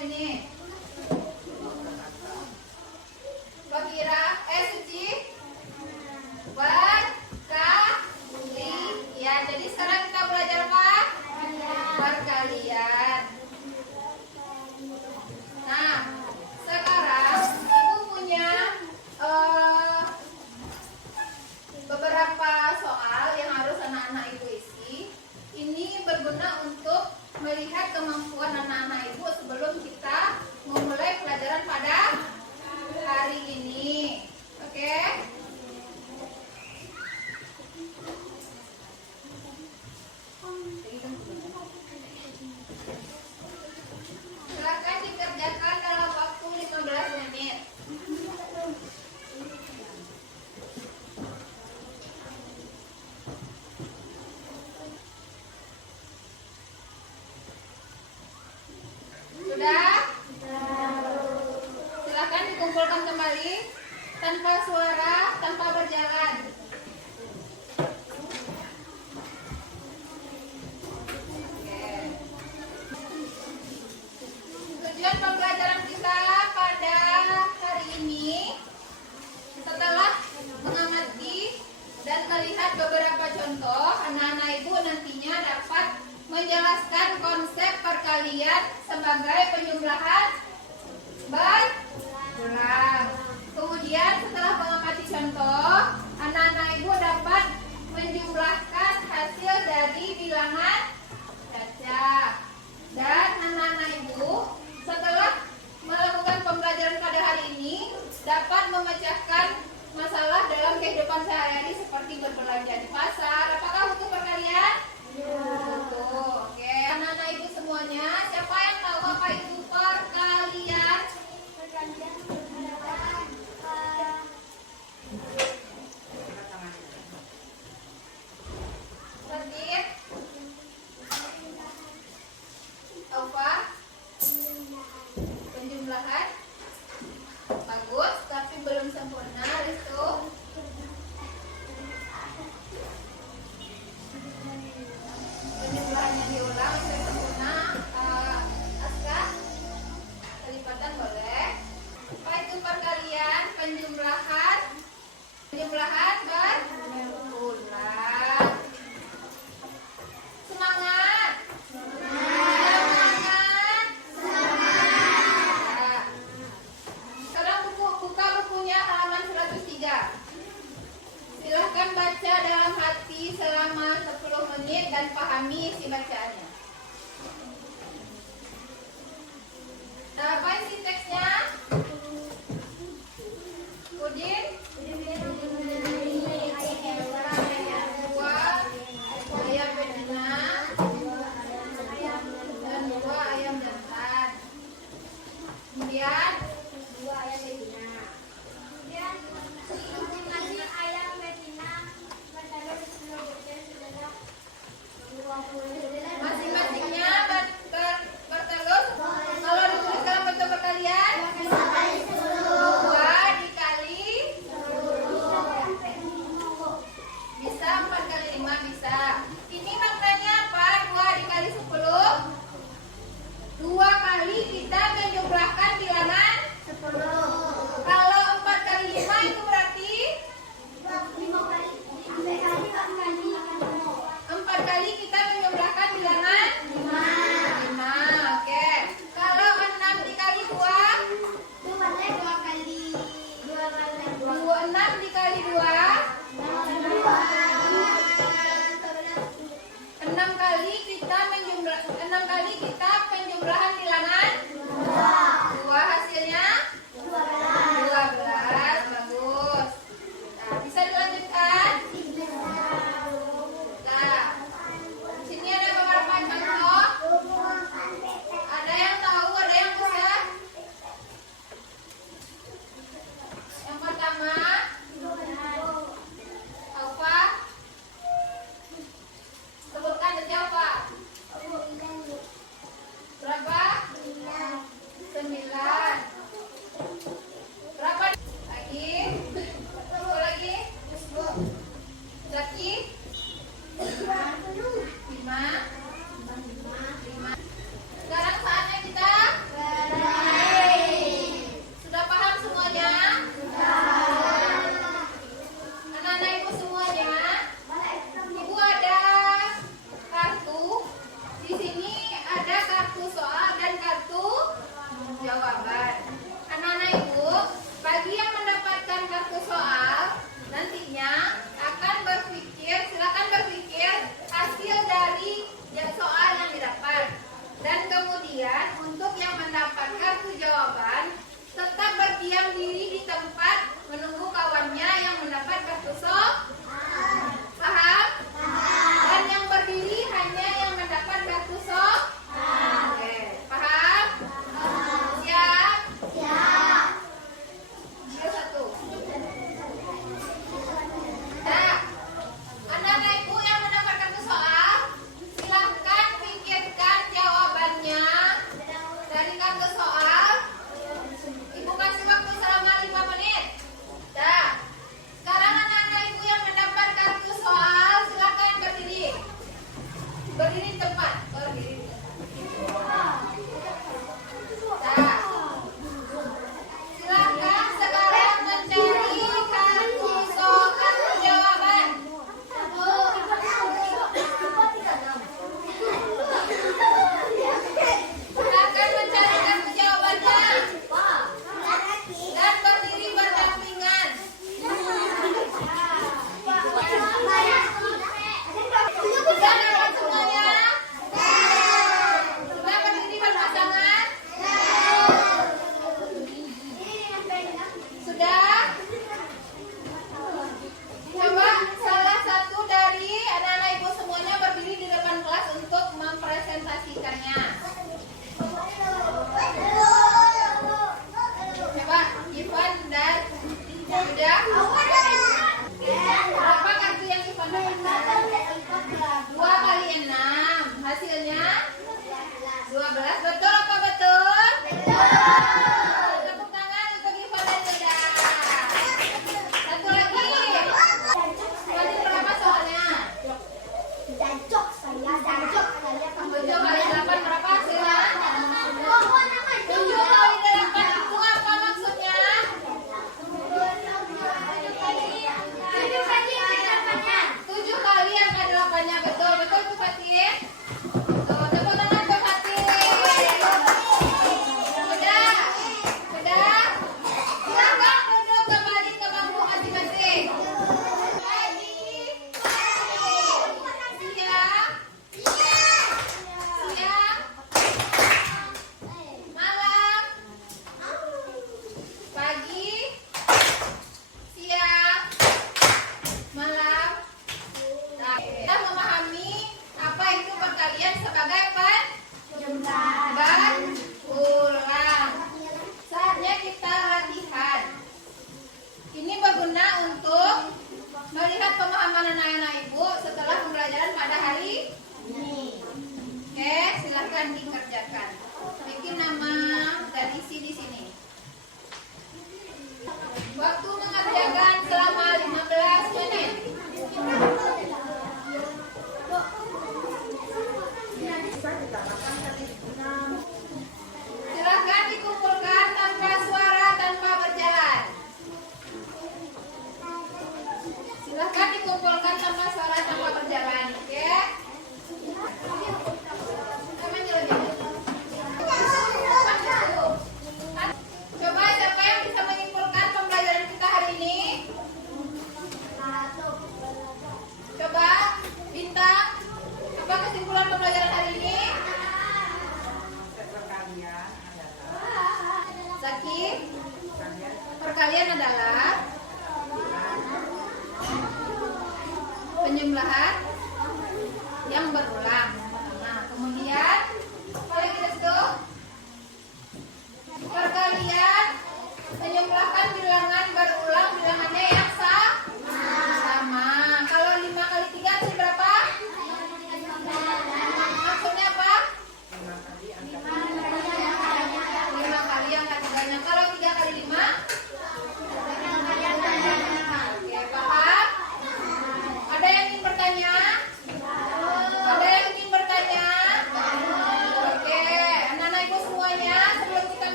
ini. Suci berkali. Ya, jadi sekarang kita belajar apa? Perkalian. Nah, sekarang Ibu punya beberapa soal yang harus anak-anak Ibu isi. Ini berguna untuk melihat kemampuan anak-anak Ibu sebelum kita memulai pelajaran pada hari ini. Oke? Silakan dikerjakan dalam waktu 15 menit. Sudah? Silakan dikumpulkan kembali tanpa suara, tanpa berjalan. Tujuan pembelajaran kita pada hari ini, setelah mengamati dan melihat beberapa contoh, anak-anak Ibu nantinya dapat menjelaskan konsep perkalian sebagai penjumlahan berulang. Kemudian setelah mengamati contoh, anak-anak Ibu dapat menjumlahkan hasil dari bilangan caca. Dan anak-anak Ibu setelah melakukan pembelajaran pada hari ini dapat memecahkan masalah dalam kehidupan sehari-hari seperti berbelanja di pasar. Apakah butuh perkalian? Butuh. Oke, anak-anak Ibu semuanya, siapa yang tahu apa itu perkalian? Sedikit. Apa? Penjumlahan. Bagus, tapi belum sempurna. Itu. Penjumlahannya diulang, sudah sempurna. Aska, kelipatan boleh. Apa itu perkalian? Penjumlahan berulang. Semangat. Sekarang buka bukunya halaman 103. Silahkan baca dalam hati selama 10 menit dan pahami isi bacaannya. Apa isi teksnya? Udin? Ayam betina dan 2 ayam jantan. Kemudian 2 ayam betina. Kemudian ayam betina bertelur 10 butir sebanyak 20. Masing-masingnya bertelur. Kalau ditulis dalam bentuk perkalian 7 kali 8 berapa hasilnya? 7 kali 8 itu apa maksudnya? 7 kali angka 8-nya. Betul itu Fatin. Tuh, tepuk tangan buat Fatin. Udah. Silakan duduk kembali ke bangku masing-masing. Ini berguna untuk melihat pemahaman anak-anak ibu setelah pembelajaran pada hari ini. Oke, silahkan dikerjakan. Bikin nama dan isi di sini. Waktu mengerjakan selama 15 menit. Silahkan dikumpulkan tanpa suara, tanpa berjalan. Silahkan dikumpulkan tanpa suara, tanpa berjalan, oke? Coba siapa yang bisa menyimpulkan pembelajaran kita hari ini? Coba, Bintang, apa kesimpulan pembelajaran hari ini? Zaki, perkalian adalah penjumlahan yang berulang.